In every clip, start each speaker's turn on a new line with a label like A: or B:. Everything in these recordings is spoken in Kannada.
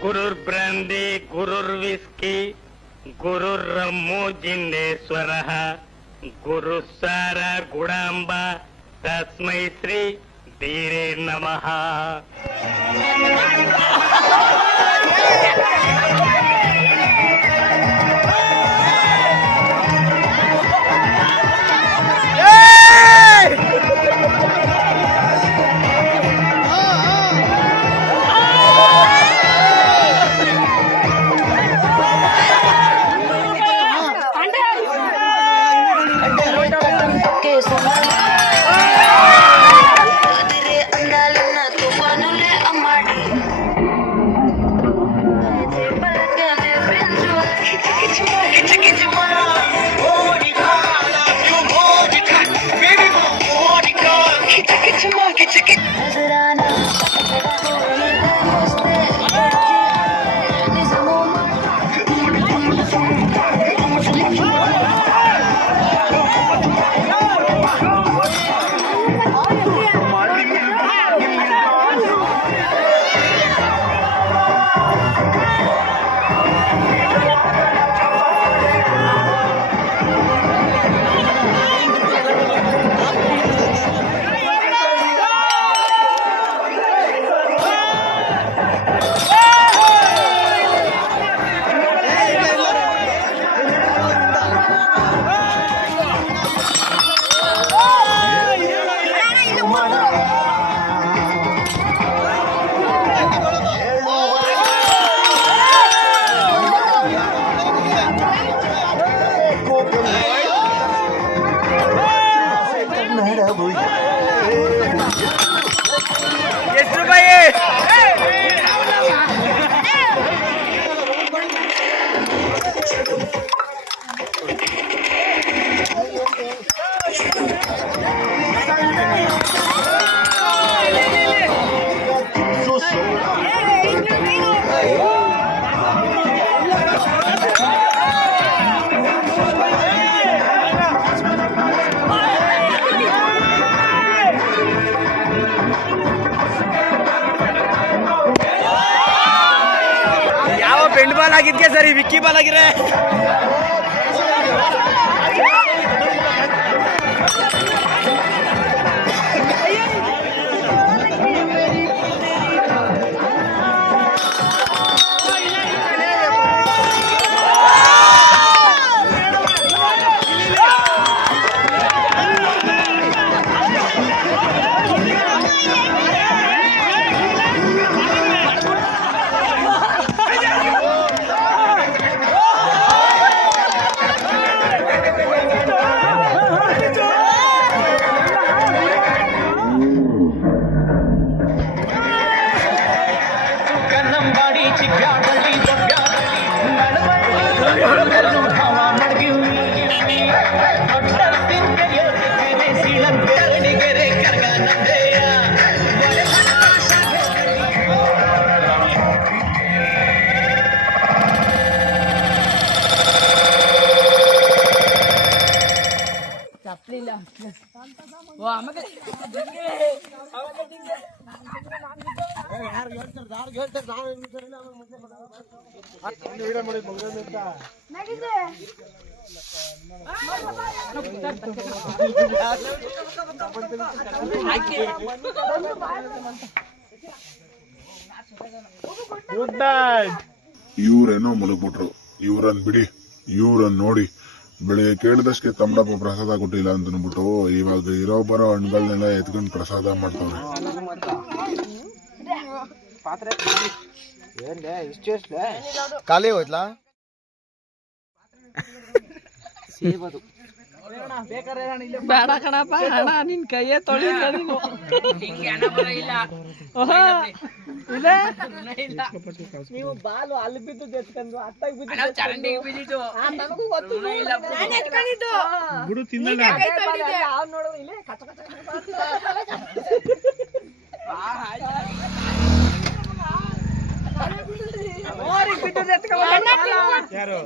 A: குருர் பிராந்தி குருர் விஸ்கி குருர் ரம்மு ஜின்னேஸ்வர குரு சார குடாம்பா तस्मै श्री
B: धीरे नमः। ಯಾವ ಪೆಂಡ್ ಬಾಲ್ ಆಗಿದ್ಕೆ ಸರಿ ವಿಕ್ಕಿ ಬಾಲ್ ಆಗಿರೆ
C: Thank you.
D: ಇವ್ರೇನೋ ಮಲಗ್ಬಿಟ್ರು. ಇವ್ರನ್ ಬಿಡಿ. ಇವ್ರನ್ ನೋಡಿ. ಬೆಳಿಗ್ಗೆ ಕೇಳಿದಷ್ಟಕ್ಕೆ ತಮ್ಮಡಪ್ಪ ಪ್ರಸಾದ ಕೊಟ್ಟಿಲ್ಲ ಅಂತ ಅಂದ್ಬಿಟ್ಟು ಇವಾಗ ಇರೋ ಬರೋ ಹಣ್ಣುಗಳನ್ನೆಲ್ಲ ಎತ್ಕೊಂಡು ಪ್ರಸಾದ ಮಾಡ್ತಾವ್ರೆ.
B: ಖಾಲಿ ಹೋಯ್ತಲ್ಲ
E: ಬೇಡ ಕಣಪ್ಪ ಹಣ ನಿನ್ ಕೈಯೇ ತೊಳಿ ನೀನು. ಇಲ್ಲ. ನೀವು ಬಾಲು ಅಲ್ಲಿ ಬಿದ್ದು ಎತ್ಕೊಂಡು ಅತ್ತಾಗ ಬಿದ್ದು ಆ, ನನಗೂ ಗೊತ್ತು ಎತ್ಕೊಂಡಿದ್ದು
F: ಬಿಡು. ತಿನ್ನಲ್ಲ.
E: ಅವ್ನು ನೋಡು ಇಲ್ಲೇ ಕಚ ಕಚ ಕಚ ಮಾಡ್ತಿದ್ದ.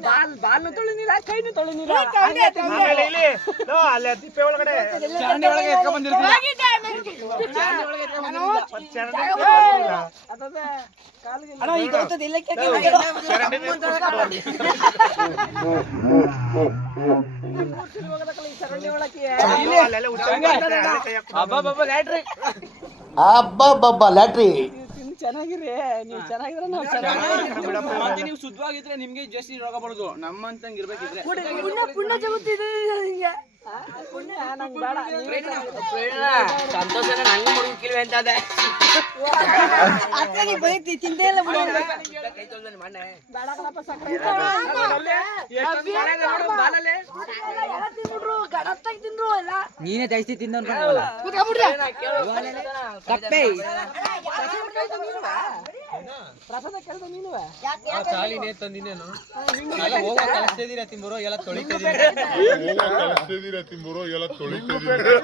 E: ಬಾಲ್ ಬಾಲ್ನು ತೊಳಿನಿಲ್ಲ ಕೈನು ತೊಳಿನಿಲ್ಲ
F: ಆಮೇಲೆ ಇಲ್ಲಿ ಲೋ, ಅಲ್ಲೇ ತಿಪ್ಪೆ ಒಳಗಡೆ. ಚರಂಡಿ ಒಳಗೆ ಎತ್ಕೊಂಡ್ ಬಂದಿರ್ತೀನಿ
E: ಅಣ್ಣ ಈಗ ಗೊತ್ತದ
G: ಲ್ಯಾಟ್ರಿ.
E: ಚೆನ್ನಾಗಿರಿ ನೀವು ಚೆನ್ನಾಗಿದ್ರೆ ನಾವು
H: ಮತ್ತೆ ನೀವು ಶುದ್ಧವಾಗಿದ್ರೆ ನಿಮ್ಗೆ ಜಾಸ್ತಿ ರೋಗ ಬರೋದು. ನಮ್ಮಂತಂಗ್ ಇರ್ಬೇಕಿದ್ರೆ.
E: ಪುಣ್ಯ ಜಗತ್ತಿದೆ ಜಗುತ್ತಿದೆ
H: ಸಂತೋಷ ನಂಗೆ ಮುಡುಕಿಲ್ವೆ ಅಂತ ಅದೇ
E: ಅತ್ತಗೆ ಬೈತಿ ತಿಂದೇ ಇಲ್ಲ ಬಿಡು
H: ಕೈ ತೊಳ್ದಾನೆ
E: ಕಣಪ್ಪ ಸಕ್ಕರೆ
H: ನೀನೇ ಜಾಸ್ತಿ ತಿಂದ
E: ಕಪ್ಪೆ. ಪ್ರಸಾದ ಕೇಳ್ದ ನೀನು
H: ಚಾಲಿನೇ ತಂದಿನೇನು ಎಲ್ಲ ಹೋಗೋ ಕಳಿಸ್ತಿದ್ದೀರಾ ತಿಂಬರು? ಎಲ್ಲ ತೊಳಿತಿದ್ದೀರಾ
I: ತಿಂಬರು? ಎಲ್ಲ ತೊಳಿತಿದ್ದೀರಿ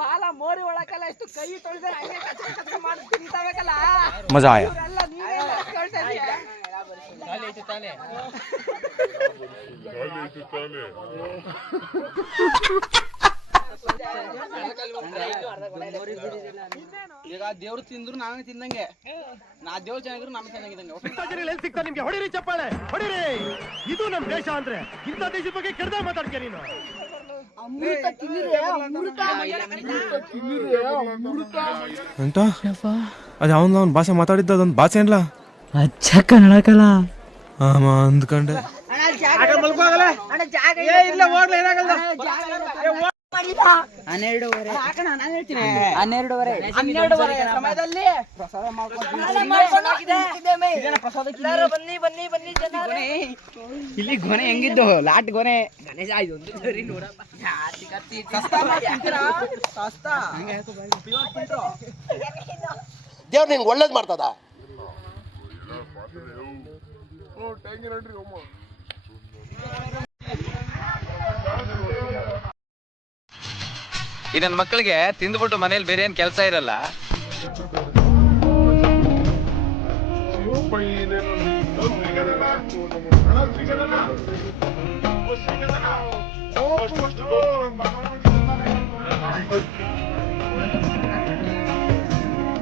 E: ಬಾಲ ಮೋರಿ ಒಳಕಲ್ಲ ಎಷ್ಟು ಕೈ ತೊಳೆದ್ರೆ ಹಂಗೆ ಕಚ್ಚ ಕಚ ಮಾಡಿ ತಿಂತಾಬೇಕಲ್ಲ
H: ಮಜಾ ಆಯ?
E: ನೀವೇ ಇದೀಯ?
H: ಐತೆ ತಾನೇ. ಈಗ ದೇವ್ರು ತಿಂದ್ರು ನಾನು ತಿಂದಂಗೆ. ನಾ ದೇವ್ರು ಚೆನ್ನಾಗಿದ್ರು ನಾವೇ ಚೆನ್ನಾಗಿದ್ದಂಗೆ
F: ಎಲ್ಲಿ ಸಿಗ್ತಾ ನಿಮ್ಗೆ ಹೊಡಿರಿ ಚಪ್ಪಾಳೆ ಹೊಡಿರಿ. ಇದು ನಮ್ ದೇಶ ಅಂದ್ರೆ ಇಂಥ ದೇಶದ ಬಗ್ಗೆ ಕೆಡ್ದ ಮಾತಾಡ್ತೀಯ ನೀನು?
E: ಅಮೃತ ತಿಂದ್ರೆ ಅಮೃತ.
J: ಎಂತ? ಅದು ಅವನ ಅವ್ನ ಭಾಷೆ ಮಾತಾಡಿದ್ದ ಅದೊಂದು ಭಾಷೆ ಏನ್ಲ?
H: ಅಚ್ಚ ಕನ್ನಡಕಲ್ಲ
J: ಆಮ ಅಂದ್ಕೊಂಡೆ.
E: ಅಣ್ಣ ಜಾಗ ಅಣ್ಣ ಜಾಗ
F: ಇಲ್ಲ. ಹೋಗ್ಲ ಏನಾಗಲ್ಲ
E: ಹನ್ನೆರಡುವರೆ. ನಾನು ಹೇಳ್ತೀನಿ? ಹನ್ನೆರಡುವರೆ. ಹನ್ನೆರಡುವರೆ ಸಮಯದಲ್ಲಿ ಪ್ರಸಾದ ಮಾಡ್ಕೊಂಡು ಬನ್ನಿ ಬನ್ನಿ ಬನ್ನಿ ಜನ.
H: ಇಲ್ಲಿ ಗೊನೆ ಹೆಂಗಿದ್ದು? ಲಾಟ್ ಗೊನೆ. ಗಣೇಶ
G: ದೇವ್ರು ನಿನ್ಗೆ ಒಳ್ಳೇದ್ ಮಾಡ್ತದ?
H: ಈ ನನ್ನ ಮಕ್ಕಳಿಗೆ ತಿಂದ್ಬಿಟ್ಟು ಮನೇಲಿ ಬೇರೆ ಏನ್ ಕೆಲಸ ಇರಲ್ಲ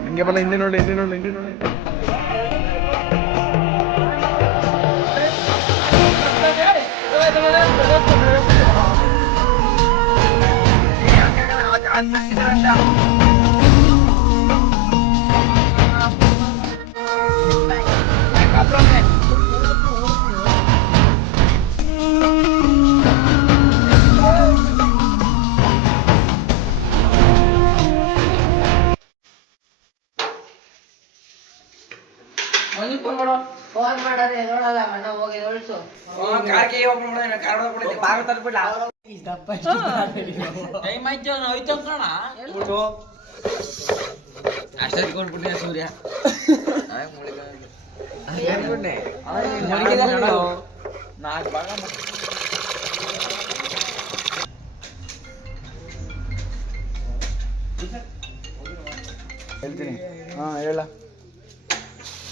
F: ಹಿಂಗೆ ಬಲ್ಲ ಹಿಂದೆ ನೋಡಿ ಹಿಂದೆ ನೋಡಿ ಹಿಂದೆ ನೋಡಿ عنها إذا شاء
H: ಅಷ್ಟೊತ್ತಿಗೆ ಕೊಟ್ಬಿಟ್ಟಿನ ಸೂರ್ಯ. ನಾಲ್ಕು ಭಾಗ
F: ಹೇಳ್ತೀನಿ. ಹಾ ಹೇಳ.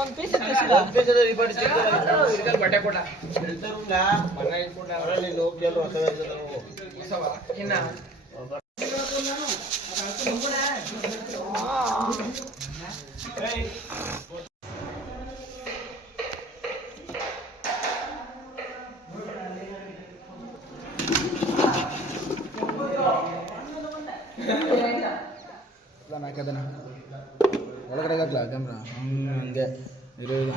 E: ಒಂದು ಪೀಸ್
H: ಬಟ್ಟೆ ಕೊಡ.
K: ನಾಲ್ಕದನ ಒಳಗಡೆ ಹಾಕ್ಲಾ ಕ್ಯಾಮ್ರಾ ಹಂಗೆ ಇರೋದು